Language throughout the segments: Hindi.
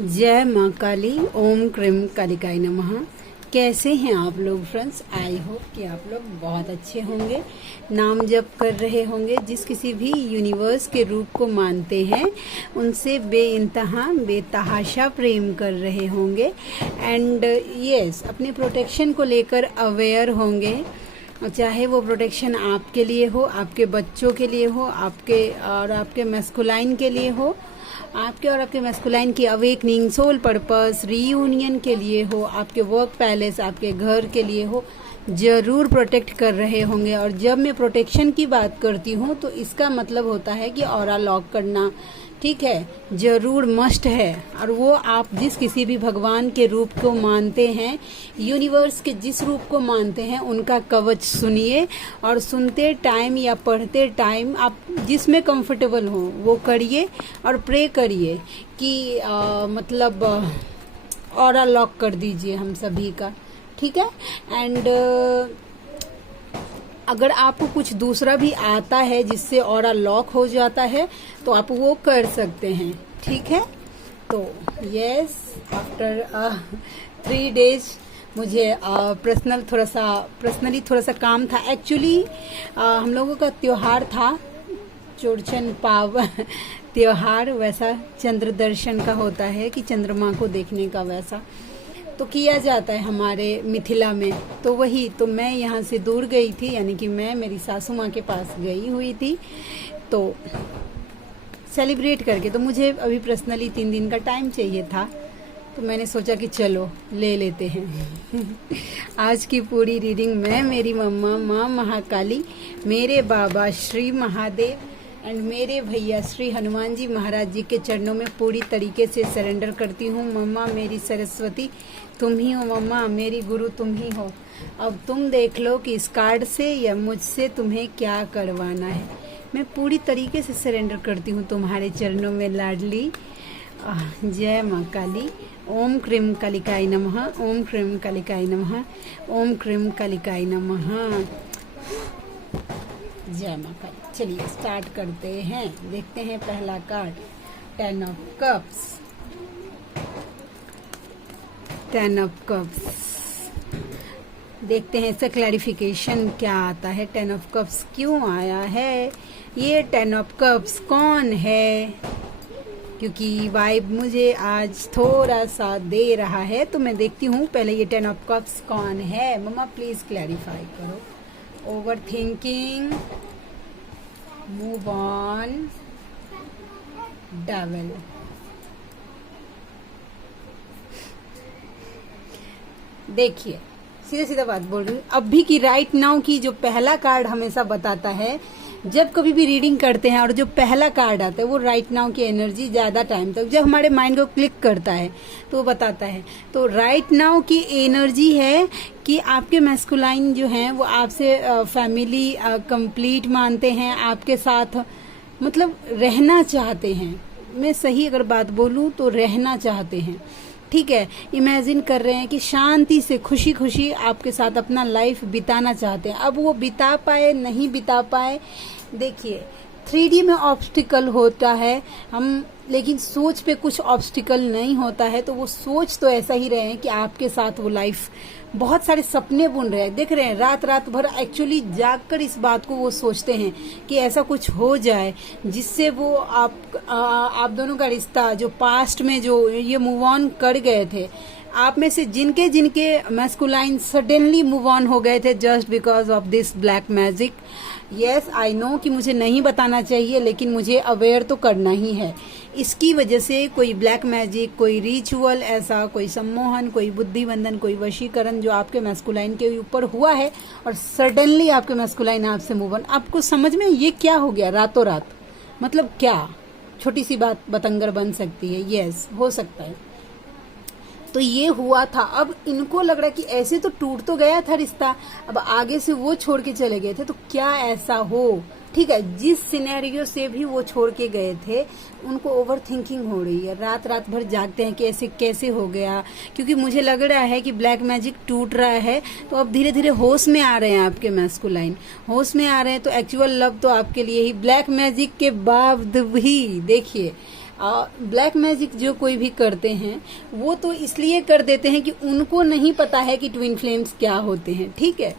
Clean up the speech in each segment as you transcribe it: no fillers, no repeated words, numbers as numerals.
जय माँ काली। ओम क्रीम कालिकाय नमः। कैसे हैं आप लोग फ्रेंड्स? आई होप कि आप लोग बहुत अच्छे होंगे, नाम जप कर रहे होंगे। जिस किसी भी यूनिवर्स के रूप को मानते हैं उनसे बेइंतहा बेतहाशा प्रेम कर रहे होंगे एंड यस अपने प्रोटेक्शन को लेकर अवेयर होंगे। चाहे वो प्रोटेक्शन आपके लिए हो, आपके बच्चों के लिए हो, आपके मैस्कुलाइन के लिए हो, आपके और आपके मैस्कुलाइन की अवेकनिंग, सोल पर्पस, रीयूनियन के लिए हो, आपके वर्क पैलेस, आपके घर के लिए हो, जरूर प्रोटेक्ट कर रहे होंगे। और जब मैं प्रोटेक्शन की बात करती हूँ तो इसका मतलब होता है कि ऑरा लॉक करना, ठीक है, जरूर मस्ट है। और वो आप जिस किसी भी भगवान के रूप को मानते हैं, यूनिवर्स के जिस रूप को मानते हैं, उनका कवच सुनिए और सुनते टाइम या पढ़ते टाइम आप जिसमें कंफर्टेबल हो वो करिए और प्रे करिए कि मतलब ऑरा लॉक कर दीजिए हम सभी का, ठीक है। एंड अगर आपको कुछ दूसरा भी आता है जिससे ऑरा लॉक हो जाता है तो आप वो कर सकते हैं, ठीक है। तो यस, आफ्टर 3 डेज मुझे पर्सनली थोड़ा सा काम था। एक्चुअली हम लोगों का त्योहार था, चौरचन पाव त्योहार, वैसा चंद्र दर्शन का होता है कि चंद्रमा को देखने का, वैसा तो किया जाता है हमारे मिथिला में। तो वही, तो मैं यहाँ से दूर गई थी, यानी कि मैं मेरी सासू माँ के पास गई हुई थी तो सेलिब्रेट करके। तो मुझे अभी पर्सनली 3 दिन का टाइम चाहिए था, तो मैंने सोचा कि चलो ले लेते हैं आज की पूरी रीडिंग मैं, मेरी मम्मा माँ महाकाली, मेरे बाबा श्री महादेव एंड मेरे भैया श्री हनुमान जी महाराज जी के चरणों में पूरी तरीके से सरेंडर करती हूँ। मम्मा मेरी सरस्वती तुम ही हो, मम्मा मेरी गुरु तुम ही हो। अब तुम देख लो कि इस कार्ड से या मुझसे तुम्हें क्या करवाना है। मैं पूरी तरीके से सरेंडर करती हूँ तुम्हारे चरणों में लाडली। जय माँ काली। ओम क्रीम कालिकाय नमः। ओम क्रीम कालिकाय नमः। ओम क्रीम कालिकाय नमः। जय माँ काली। चलिए स्टार्ट करते हैं। देखते हैं पहला card, 10 of cups. 10 of cups देखते हैं इसका क्लैरिफिकेशन क्या आता है। 10 ऑफ कप्स क्यों आया है? ये 10 ऑफ कप्स कौन है? क्योंकि वाइब मुझे आज थोड़ा सा दे रहा है, तो मैं देखती हूँ पहले ये 10 ऑफ कप्स कौन है। मम्मा प्लीज क्लैरिफाई करो। Over thinking, move on, devil. देखिए सीधा सीधा बात बोल रही हूँ, अभी की राइट नाउ की जो पहला कार्ड हमेशा बताता है, जब कभी भी रीडिंग करते हैं और जो पहला कार्ड आता है वो राइट नाउ की एनर्जी ज्यादा टाइम तक जब हमारे माइंड को क्लिक करता है तो वो बताता है। तो राइट नाउ की एनर्जी है कि आपके मैस्कुलाइन जो हैं वो आपसे फैमिली कंप्लीट मानते हैं, आपके साथ मतलब रहना चाहते हैं। मैं सही अगर बात बोलूं तो रहना चाहते हैं, ठीक है। इमेजिन कर रहे हैं कि शांति से खुशी खुशी आपके साथ अपना लाइफ बिताना चाहते हैं। अब वो बिता पाए नहीं बिता पाए, देखिए 3D में ऑब्स्टिकल होता है हम, लेकिन सोच पे कुछ ऑब्स्टिकल नहीं होता है। तो वो सोच तो ऐसा ही रहे हैं कि आपके साथ वो लाइफ, बहुत सारे सपने बुन रहे हैं, देख रहे हैं रात रात भर एक्चुअली जागकर इस बात को वो सोचते हैं कि ऐसा कुछ हो जाए जिससे वो आप दोनों का रिश्ता जो पास्ट में जो ये मूव ऑन कर गए थे, आप में से जिनके जिनके मैस्कुलाइन सडनली मूव ऑन हो गए थे just because of this black magic. Yes I know कि मुझे नहीं बताना चाहिए, लेकिन मुझे अवेयर तो करना ही है। इसकी वजह से कोई ब्लैक मैजिक, कोई रिचुअल, ऐसा कोई सम्मोहन, कोई बुद्धिबंधन, कोई वशीकरण जो आपके मैस्कुलाइन के ऊपर हुआ है और सडनली आपके मैस्कुलाइन आपसे मूव ऑन। आपको समझ में ये क्या हो गया रातों रात? मतलब क्या छोटी सी बात बतंगर बन सकती है? यस हो सकता है। तो ये हुआ था। अब इनको लग रहा है कि ऐसे तो टूट तो गया था रिश्ता, अब आगे से वो छोड़ के चले गए थे तो क्या ऐसा हो, ठीक है। जिस सिनेरियो से भी वो छोड़ के गए थे उनको ओवर थिंकिंग हो रही है, रात रात भर जागते हैं कि ऐसे कैसे हो गया। क्योंकि मुझे लग रहा है कि ब्लैक मैजिक टूट रहा है, तो अब धीरे धीरे होश में आ रहे हैं आपके मैस्कुलाइन, होश में आ रहे हैं। तो एक्चुअल लव तो आपके लिए ही, ब्लैक मैजिक के बाद भी देखिए ब्लैक मैजिक जो कोई भी करते हैं वो तो इसलिए कर देते हैं कि उनको नहीं पता है कि ट्विन फ्लेम्स क्या होते हैं, ठीक है।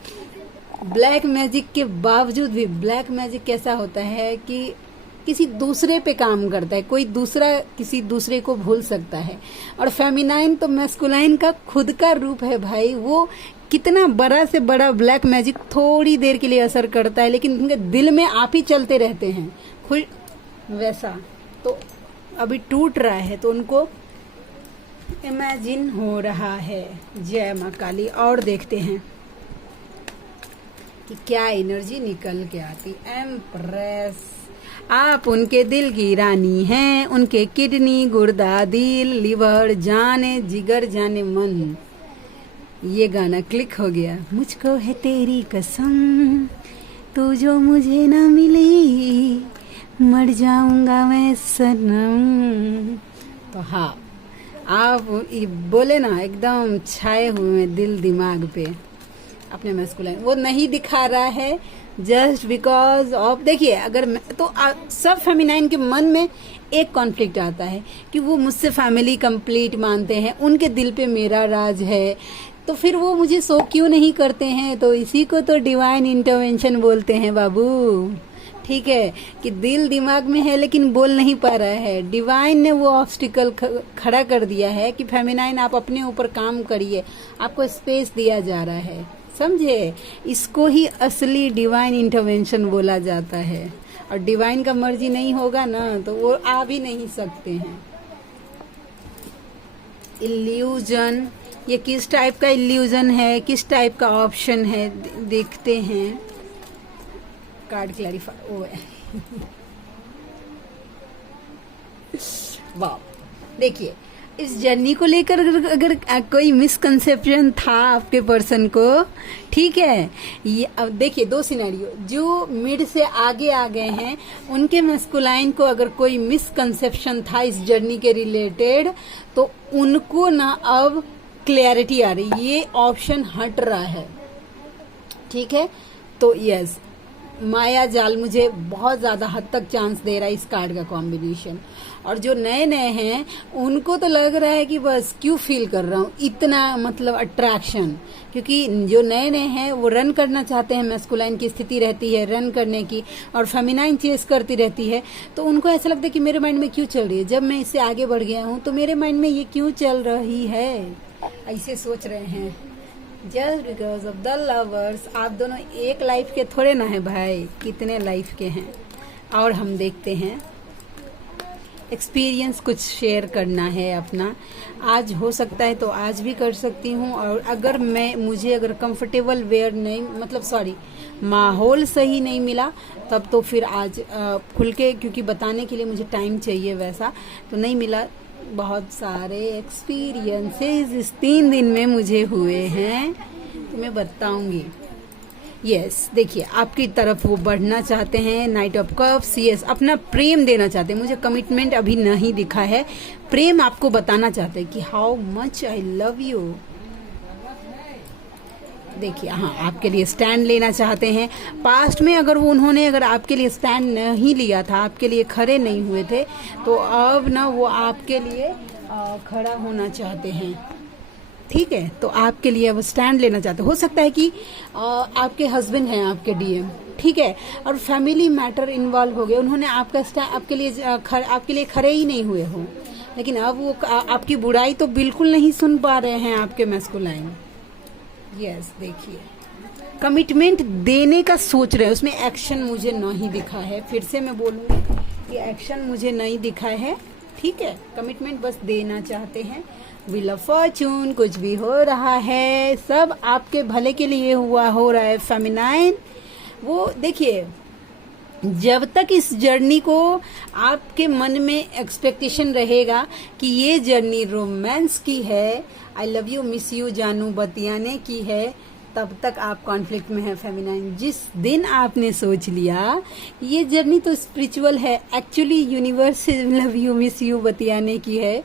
ब्लैक मैजिक के बावजूद भी ब्लैक मैजिक कैसा होता है कि किसी दूसरे पे काम करता है, कोई दूसरा किसी दूसरे को भूल सकता है। और फेमिनाइन तो मैस्कुलाइन का खुद का रूप है भाई, वो कितना बड़ा से बड़ा ब्लैक मैजिक थोड़ी देर के लिए असर करता है, लेकिन उनके दिल में आप ही चलते रहते हैं खुद वैसा। तो अभी टूट रहा है तो उनको इमेजिन हो रहा है। जय माँ काली। और देखते हैं कि क्या एनर्जी निकल के आती। एम्प्रेस, आप उनके दिल की रानी हैं, उनके किडनी, गुर्दा, दिल, लिवर, जाने जिगर, जाने मन। ये गाना क्लिक हो गया। मुझको है तेरी कसम, तू जो मुझे ना मिली, मर जाऊंगा मैं सनम। तो हाँ, आप बोले ना एकदम छाए हुए दिल दिमाग पे अपने मैस्कुलाइन, वो नहीं दिखा रहा है जस्ट बिकॉज ऑफ। देखिए अगर तो सब फेमिनाइन के मन में एक कॉन्फ्लिक्ट आता है कि वो मुझसे फैमिली कंप्लीट मानते हैं, उनके दिल पे मेरा राज है, तो फिर वो मुझे सो क्यों नहीं करते हैं। तो इसी को तो डिवाइन इंटरवेंशन बोलते हैं बाबू, ठीक है, कि दिल दिमाग में है लेकिन बोल नहीं पा रहा है। डिवाइन ने वो ऑब्स्टिकल खड़ा कर दिया है कि फेमिनाइन आप अपने ऊपर काम करिए, आपको स्पेस दिया जा रहा है, समझे। इसको ही असली डिवाइन इंटरवेंशन बोला जाता है। और डिवाइन का मर्जी नहीं होगा ना तो वो आ भी नहीं सकते हैं। इल्यूजन, ये किस टाइप का इल्यूजन है, किस टाइप का ऑप्शन है, देखते हैं। कार्ड क्लैरिफाई ओ है वाह। देखिए इस जर्नी को लेकर अगर कोई मिसकंसेप्शन था आपके पर्सन को, ठीक है, ये अब देखिए दो सिनेरियो, जो मिड से आगे आ गए हैं उनके मैस्कुलाइन को अगर कोई मिसकंसेप्शन था इस जर्नी के रिलेटेड तो उनको ना अब क्लैरिटी आ रही, ये ऑप्शन हट रहा है, ठीक है। तो यस, माया जाल मुझे बहुत ज्यादा हद तक चांस दे रहा है इस कार्ड का कॉम्बिनेशन। और जो नए नए हैं उनको तो लग रहा है कि बस क्यों फील कर रहा हूँ इतना, मतलब अट्रैक्शन, क्योंकि जो नए नए हैं वो रन करना चाहते हैं, मैस्कुलाइन की स्थिति रहती है रन करने की और फेमिनाइन चेस करती रहती है। तो उनको ऐसा लगता है कि मेरे माइंड में क्यों चल रही है, जब मैं इससे आगे बढ़ गया हूँ तो मेरे माइंड में ये क्यों चल रही है, ऐसे सोच रहे हैं। Just because of the lovers. आप दोनों एक लाइफ के थोड़े ना है भाई, कितने लाइफ के हैं। और हम देखते हैं एक्सपीरियंस कुछ शेयर करना है अपना, आज हो सकता है तो आज भी कर सकती हूँ। और अगर मुझे अगर कंफर्टेबल वेयर नहीं, मतलब सॉरी, माहौल सही नहीं मिला तब तो फिर आज खुल के, क्योंकि बताने के लिए मुझे टाइम चाहिए, वैसा तो नहीं मिला। बहुत सारे एक्सपीरियंसेस इस 3 दिन में मुझे हुए हैं तो मैं बताऊंगी। यस, देखिए आपकी तरफ वो बढ़ना चाहते हैं, नाइट ऑफ कप्स। यस, अपना प्रेम देना चाहते हैं, मुझे कमिटमेंट अभी नहीं दिखा है, प्रेम आपको बताना चाहते हैं कि how much I love you. देखिए हाँ, आपके लिए स्टैंड लेना चाहते हैं। पास्ट में अगर उन्होंने अगर आपके लिए स्टैंड नहीं लिया था, आपके लिए खड़े नहीं हुए थे, तो अब ना वो आपके लिए खड़ा होना चाहते हैं, ठीक है। तो आपके लिए वो स्टैंड लेना चाहते हैं। हो सकता है कि आपके हस्बैंड हैं आपके डीएम, ठीक है, और फैमिली मैटर इन्वॉल्व हो गए, उन्होंने आपका आपके लिए खड़े ही नहीं हुए हो, लेकिन अब वो आपकी बुराई तो बिल्कुल नहीं सुन पा रहे हैं आपके मैस्कुलाइन। यस, देखिए कमिटमेंट देने का सोच रहे हैं, उसमें एक्शन मुझे नहीं दिखा है। फिर से मैं बोलूँगी कि एक्शन मुझे नहीं दिखा है, ठीक है। कमिटमेंट बस देना चाहते हैं। व्हील ऑफ फॉर्चून, कुछ भी हो रहा है सब आपके भले के लिए हो रहा है फेमिनाइन। वो देखिए, जब तक इस जर्नी को आपके मन में एक्सपेक्टेशन रहेगा कि ये जर्नी रोमांस की है, I love you miss you जानू बतियाने की है, तब तक आप कॉन्फ्लिक्ट में है फेमिनाइन। जिस दिन आपने सोच लिया ये जर्नी तो स्पिरिचुअल है, एक्चुअली यूनिवर्स से लव यू मिस यू बतियाने की है,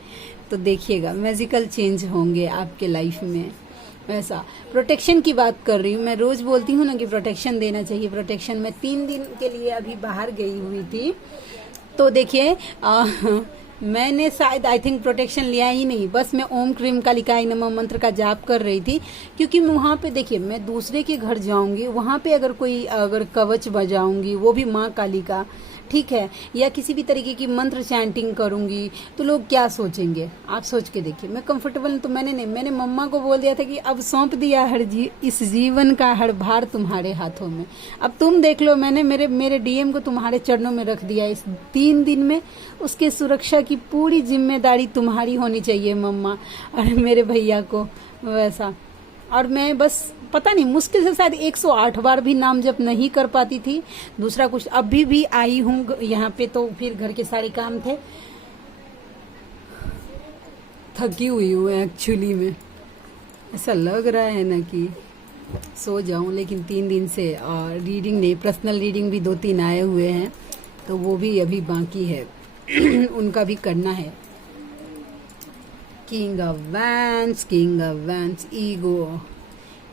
तो देखिएगा मैजिकल चेंज होंगे आपके लाइफ में। वैसा प्रोटेक्शन की बात कर रही हूँ मैं, रोज बोलती हूँ ना कि प्रोटेक्शन देना चाहिए। प्रोटेक्शन में 3 दिन के लिए अभी बाहर गई हुई थी, तो देखिए मैंने शायद आई थिंक प्रोटेक्शन लिया ही नहीं, बस मैं ओम क्रीम कालिकाय नमः मंत्र का जाप कर रही थी, क्योंकि वहां पे देखिए मैं दूसरे के घर जाऊंगी, वहां पे अगर कवच बजाऊंगी वो भी माँ काली का, ठीक है, या किसी भी तरीके की मंत्र चैंटिंग करूंगी तो लोग क्या सोचेंगे, आप सोच के देखिए। मैं कंफर्टेबल तो मैंने मम्मा को बोल दिया था कि अब सौंप दिया इस जीवन का हर भार तुम्हारे हाथों में। अब तुम देख लो, मैंने मेरे डीएम को तुम्हारे चरणों में रख दिया इस 3 दिन में, उसके सुरक्षा की पूरी जिम्मेदारी तुम्हारी होनी चाहिए मम्मा, और मेरे भैया को वैसा। और मैं बस पता नहीं मुश्किल से शायद 108 बार भी नाम जप नहीं कर पाती थी। दूसरा कुछ, अभी भी आई हूँ यहाँ पे तो फिर घर के सारे काम थे, थकी हुई हूँ एक्चुअली में, ऐसा लग रहा है ना कि सो जाऊं, लेकिन 3 दिन से रीडिंग नहीं, पर्सनल रीडिंग भी 2-3 आए हुए हैं तो वो भी अभी बाकी है उनका भी करना है। किंग ऑफ वैंड्स,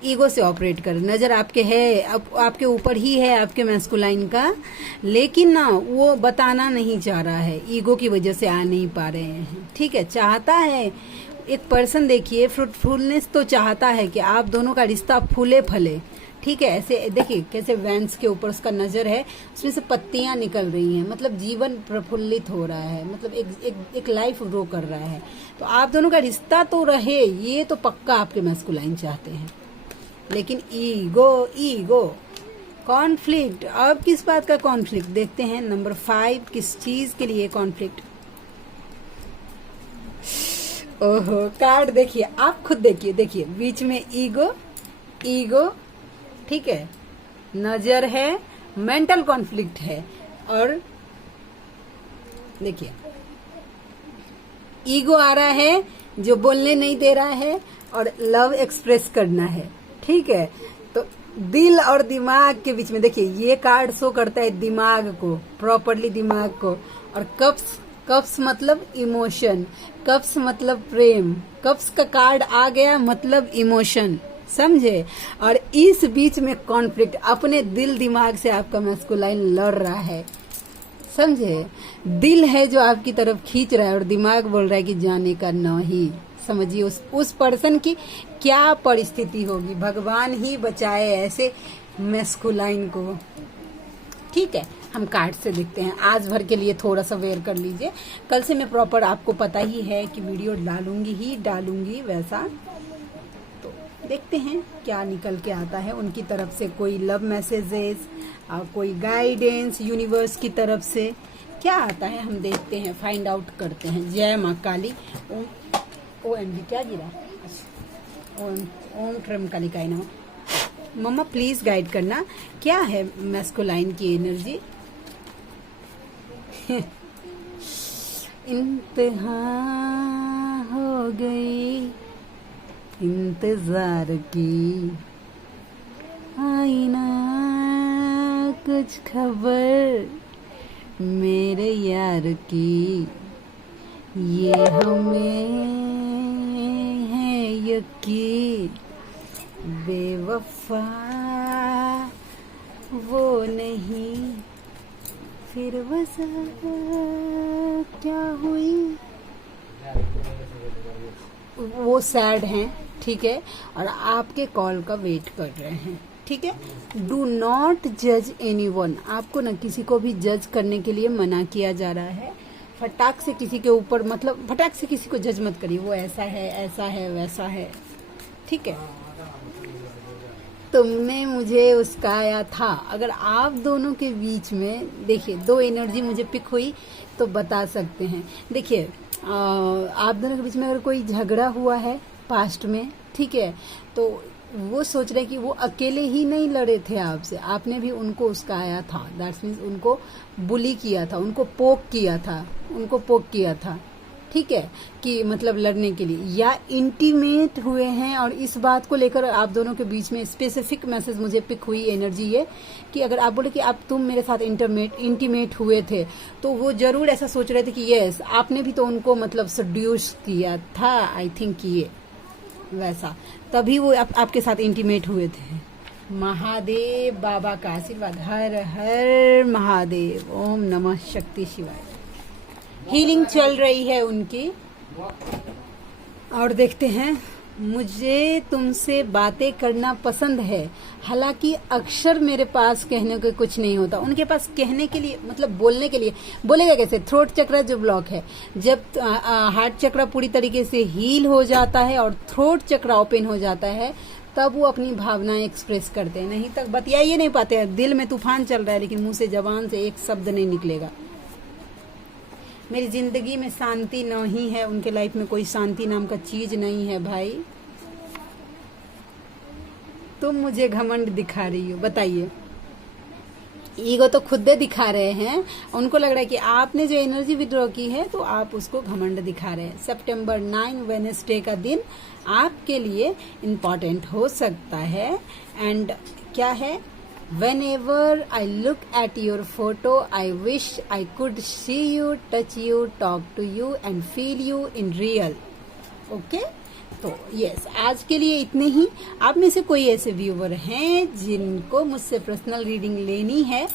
ईगो से ऑपरेट कर, नजर आपके है, आपके ऊपर ही है, आपके मैस्कुलाइन का, लेकिन ना वो बताना नहीं चाह रहा है, ईगो की वजह से आ नहीं पा रहे हैं, ठीक है। चाहता है एक पर्सन, देखिए फ्रूटफुलनेस तो चाहता है कि आप दोनों का रिश्ता फूले फले, ठीक है। ऐसे देखिए कैसे वैंस के ऊपर उसका नजर है, उसमें से पत्तियां निकल रही हैं, मतलब जीवन प्रफुल्लित हो रहा है, मतलब एक लाइफ ग्रो कर रहा है। तो आप दोनों का रिश्ता तो रहे, ये तो पक्का आपके मैस्कुलाइन चाहते हैं, लेकिन ईगो कॉन्फ्लिक्ट। अब किस बात का कॉन्फ्लिक्ट देखते हैं, नंबर 5, किस चीज के लिए कॉन्फ्लिक्ट। ओहो, कार्ड देखिए, आप खुद देखिए बीच में ईगो, ठीक है, नजर है, मेंटल कॉन्फ्लिक्ट है, और देखिए ईगो आ रहा है जो बोलने नहीं दे रहा है, और लव एक्सप्रेस करना है, ठीक है। तो दिल और दिमाग के बीच में देखिए ये कार्ड शो करता है दिमाग को, प्रॉपरली दिमाग को, और कप्स मतलब इमोशन, कप्स मतलब प्रेम, कप्स का कार्ड आ गया मतलब इमोशन, समझे। और इस बीच में कॉन्फ्लिक्ट, अपने दिल दिमाग से आपका मैस्कुलाइन लड़ रहा है, समझे। दिल है जो आपकी तरफ खींच रहा है और दिमाग बोल रहा है कि जाने का नहीं। समझिए उस पर्सन की क्या परिस्थिति होगी, भगवान ही बचाए ऐसे मैस्कुलाइन को, ठीक है। हम कार्ड से देखते हैं, आज भर के लिए थोड़ा सा वेयर कर लीजिए, कल से मैं प्रॉपर, आपको पता ही है कि वीडियो डालूंगी वैसा। तो देखते हैं क्या निकल के आता है उनकी तरफ से, कोई लव मैसेजेस, कोई गाइडेंस यूनिवर्स की तरफ से क्या आता है, हम देखते हैं, फाइंड आउट करते हैं। जय माँ काली। OMG क्या गिरा, ओम ट्रम कालिकाय नमः। मम्मा प्लीज गाइड करना, क्या है मैस्कुलाइन की एनर्जी। इंतहा हो गई इंतजार की, आई ना कुछ खबर मेरे यार की, ये हमें है यकीन, बेवफा वो नहीं, फिर वजह क्या हुई। वो सैड हैं, ठीक है, और आपके कॉल का वेट कर रहे हैं, ठीक है। डू नॉट जज एनीवन, आपको ना किसी को भी जज करने के लिए मना किया जा रहा है। फटाक से किसी के ऊपर, मतलब फटाक से किसी को जज मत करिए, वो ऐसा है वैसा है, ठीक है। तुमने मुझे उसकाया था, अगर आप दोनों के बीच में देखिए 2 एनर्जी मुझे पिक हुई तो बता सकते हैं। देखिए आप दोनों के बीच में अगर कोई झगड़ा हुआ है पास्ट में, ठीक है, तो वो सोच रहे कि वो अकेले ही नहीं लड़े थे आपसे, आपने भी उनको उसकाया था, दैट्स मीन्स उनको बुली किया था, उनको पोक किया था, ठीक है, कि मतलब लड़ने के लिए, या इंटीमेट हुए हैं। और इस बात को लेकर आप दोनों के बीच में स्पेसिफिक मैसेज मुझे पिक हुई एनर्जी ये कि अगर आप बोले कि तुम मेरे साथ इंटीमेट हुए थे, तो वो जरूर ऐसा सोच रहे थे कि यस आपने भी तो उनको मतलब सड्यूस किया था, आई थिंक ये वैसा, तभी वो आपके साथ इंटीमेट हुए थे। महादेव बाबा का आशीर्वाद, हर हर महादेव, ओम नमः शक्ति शिवाय। हीलिंग चल रही है उनकी। और देखते हैं, मुझे तुमसे बातें करना पसंद है, हालांकि अक्सर मेरे पास कहने को कुछ नहीं होता। उनके पास कहने के लिए मतलब बोलने के लिए, बोलेगा कैसे? थ्रोट चक्र जो ब्लॉक है, जब हार्ट चक्र पूरी तरीके से हील हो जाता है और थ्रोट चक्र ओपन हो जाता है, तब वो अपनी भावनाएं एक्सप्रेस करते हैं। नहीं तक बतिया ही नहीं पाते हैं। दिल में तूफान चल रहा है लेकिन मुंह से जबान से एक शब्द नहीं निकलेगा। मेरी जिंदगी में शांति नहीं है, उनके लाइफ में कोई शांति नाम का चीज नहीं है। भाई तुम मुझे घमंड दिखा रही हो, बताइए। ईगो तो खुद दिखा रहे हैं, उनको लग रहा है कि आपने जो एनर्जी विड्रॉ की है तो आप उसको घमंड दिखा रहे हैं। सितंबर 9 वेडनेसडे का दिन आपके लिए इम्पॉर्टेंट हो सकता है। एंड क्या है? Whenever I look at your photo, I wish I could see you, touch you, talk to you and feel you in real. Okay? तो यस, आज के लिए इतने ही। आप में से कोई ऐसे व्यूवर हैं जिनको मुझसे पर्सनल रीडिंग लेनी है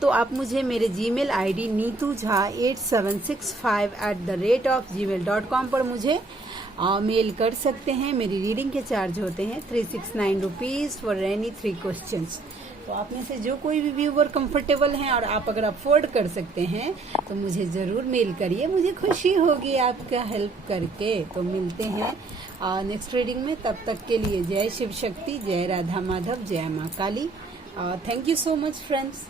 तो आप मुझे मेरे जीमेल आईडी neetujha8765@gmail.com पर मुझे मेल कर सकते हैं। मेरी रीडिंग के चार्ज होते हैं 369 रुपीज़ फॉर एनी 3 क्वेश्चंस। तो आप में से जो कोई भी व्यूवर कंफर्टेबल हैं और आप अगर अफोर्ड कर सकते हैं तो मुझे ज़रूर मेल करिए, मुझे खुशी होगी आपका हेल्प करके। तो मिलते हैं नेक्स्ट रीडिंग में, तब तक के लिए जय शिव शक्ति, जय राधा माधव, जय माँ Kali. Thank you so much friends.